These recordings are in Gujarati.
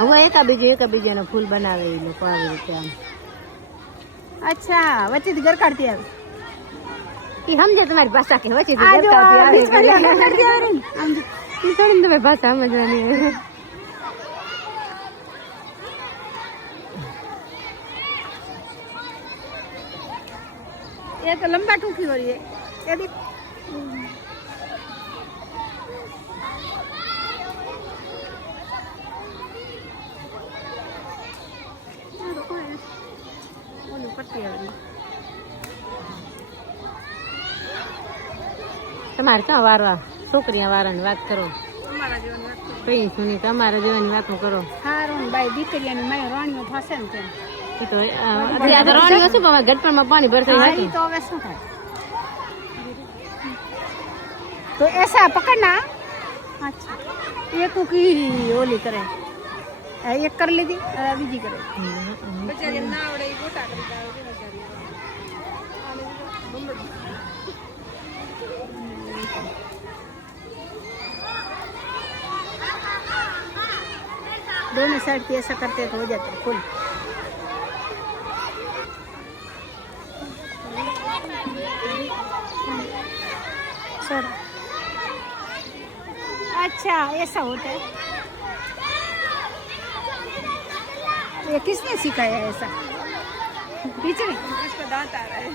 હવે એકાબીજાના ફૂલ બનાવે એ લોકો આવી રીતે આમ. અચ્છા વચ્ચેથી ગરકાડતી આવે એ સમજે તમારી ભાષા કે વચ્ચે આ જો ગરકાડતી આવે ને આમ જો. થોડી તમે ભાષા સમજવાની. ये तो लंबा टूकी हो रही है ये भी તમારે ક્યાં વારવા છોકરીયા વાળાની વાત કરો. અમાरा जीवन વાત કરો. કઈ સુની તમારા જેવાની વાતો કરો. હારું બાઈ દીકરીયાની માય રાણીઓ થશે ને તેમ. એ તો અત્યારે રાણીઓ શું કહે ગટપણમાં પાણી ભરશે हाँ, ये तो वैसा था तो ऐसा पकड़ना अच्छा एक की ओली करे एक कर ली थी बीजी करे बेचारी ना आवड़े गोटा कर दोनों साइड पे ऐसा करते तो हो जाता फुल. अच्छा ऐसा होता है. ये किसने सिखाया ऐसा? टीचर इसको दांत आ रहा है.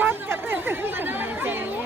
बात कर रहे हैं.